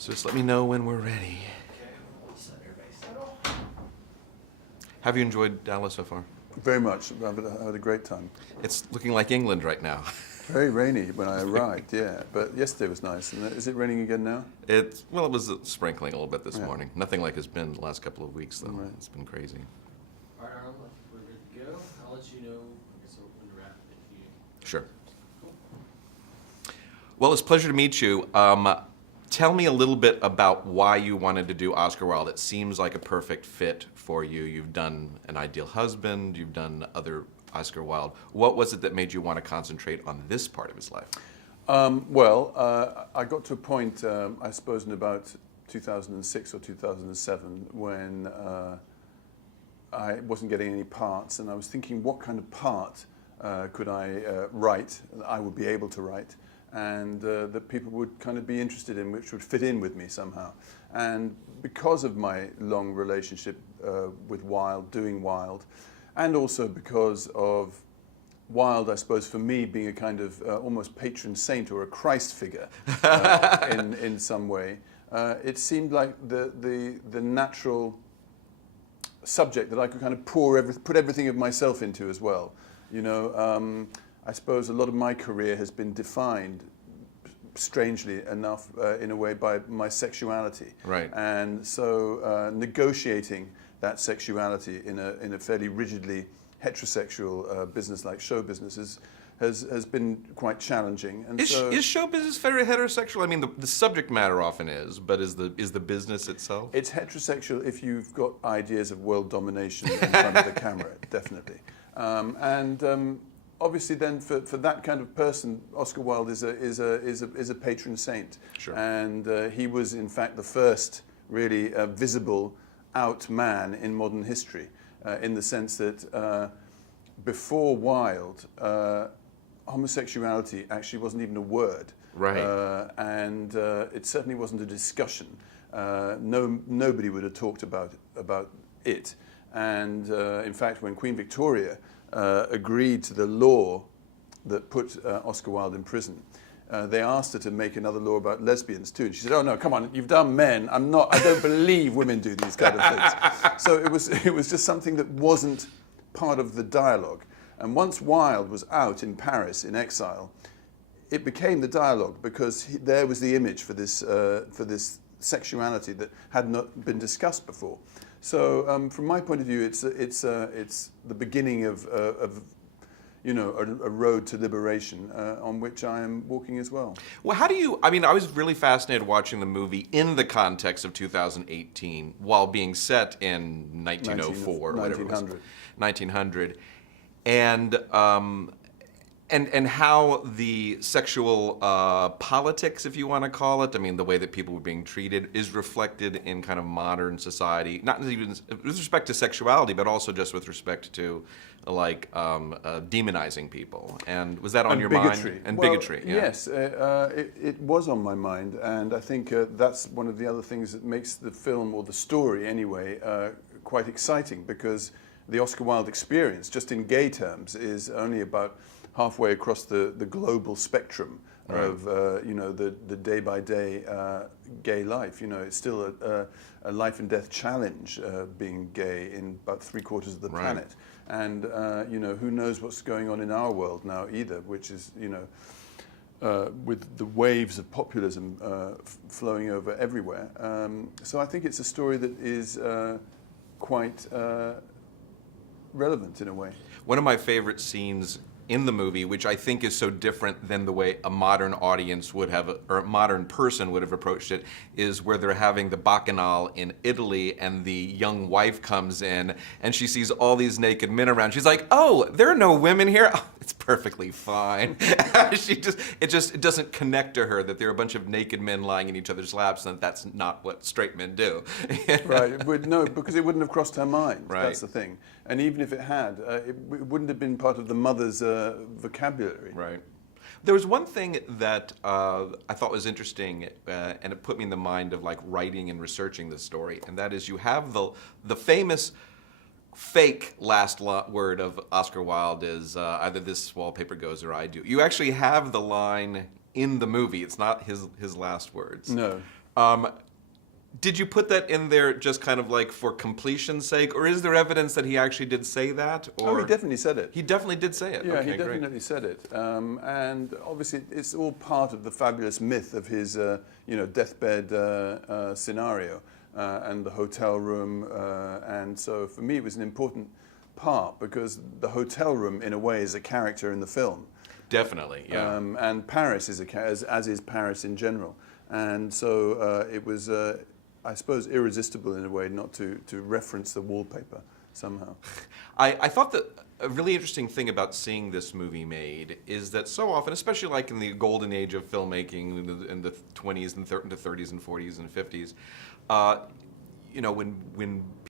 So just let me know when we're ready. Okay, we'll set everybody settle. Have you enjoyed Dallas so far? Very much. I've had a great time. It's looking like England right now. Very rainy when I arrived, yeah. But yesterday was nice. And is it raining again now? It was sprinkling a little bit this morning. Nothing like it's been the last couple of weeks, though. Right. It's been crazy. All right, Arnold, I think we're good to go. I'll let you know, I guess, when to wrap if you... Sure. Cool. Well, it's a pleasure to meet you. Tell me a little bit about why you wanted to do Oscar Wilde. It seems like a perfect fit for you. You've done An Ideal Husband. You've done other Oscar Wilde. What was it that made you want to concentrate on this part of his life? I got to a point, I suppose, in about 2006 or 2007 when I wasn't getting any parts, and I was thinking, what kind of part could I write, I would be able to write, and that people would kind of be interested in, which would fit in with me somehow. And because of my long relationship with Wilde, doing Wilde, and also because of Wilde, I suppose, for me, being a kind of almost patron saint or a Christ figure in some way, it seemed like the natural subject that I could kind of put everything of myself into as well. You know, I suppose a lot of my career has been defined, strangely enough, in a way, by my sexuality. Right. And so negotiating that sexuality in a fairly rigidly heterosexual business like show business has been quite challenging. And Is show business very heterosexual? I mean, the subject matter often is, but is the business itself? It's heterosexual if you've got ideas of world domination in front of the camera, definitely. Obviously, then for that kind of person, Oscar Wilde is a patron saint. Sure. And he was, in fact, the first really visible out man in modern history, in the sense that before Wilde, homosexuality actually wasn't even a word. Right. It certainly wasn't a discussion. Nobody would have talked about it. And in fact, when Queen Victoria agreed to the law that put Oscar Wilde in prison, they asked her to make another law about lesbians too. And she said, "Oh no, come on, you've done men. I don't believe women do these kind of things." So it was just something that wasn't part of the dialogue. And once Wilde was out in Paris in exile, it became the dialogue, because there was the image for this sexuality that had not been discussed before. So from my point of view, it's the beginning of you know, a road to liberation on which I am walking as well. Well, how do you, I mean, I was really fascinated watching the movie in the context of 2018 while being set in 1904, 1900. 1900. And how the sexual politics, if you want to call it, I mean, the way that people were being treated is reflected in kind of modern society, not even with respect to sexuality, but also just with respect to like demonizing people. And was that on your bigotry. mind? And well, bigotry, yeah. Yes, it was on my mind, and I think that's one of the other things that makes the film, or the story anyway, quite exciting, because the Oscar Wilde experience, just in gay terms, is only about halfway across the global spectrum of you know, the day-by-day gay life. You know, it's still a life and death challenge being gay in about 3/4 of the planet. And you know, who knows what's going on in our world now either, which is, you know, with the waves of populism flowing over everywhere. So I think it's a story that is quite relevant in a way. One of my favorite scenes in the movie, which I think is so different than the way a modern audience would have, or a modern person would have approached it, is where they're having the Bacchanal in Italy, and the young wife comes in, and she sees all these naked men around. She's like, "Oh, there are no women here. Oh, it's perfectly fine." It doesn't connect to her that there are a bunch of naked men lying in each other's laps, and that's not what straight men do. Right. No, because it wouldn't have crossed her mind. Right. That's the thing. And even if it had, it wouldn't have been part of the mother's vocabulary. Right. There was one thing that I thought was interesting, and it put me in the mind of like writing and researching this story, and that is you have the famous fake last word of Oscar Wilde is either "this wallpaper goes" or "I do." You actually have the line in the movie. It's not his last words. No. Did you put that in there just kind of like for completion's sake, or is there evidence that he actually did say that? Or Oh, he definitely said it. He definitely did say it. Yeah, okay, he definitely great. said it, and obviously it's all part of the fabulous myth of his, deathbed scenario and the hotel room, and so for me it was an important part because the hotel room, in a way, is a character in the film. Definitely, yeah. And Paris is as is Paris in general, and so it was, I suppose, irresistible in a way not to reference the wallpaper somehow. I thought that a really interesting thing about seeing this movie made is that so often, especially like in the golden age of filmmaking in the 20s and 30s and 40s and 50s, when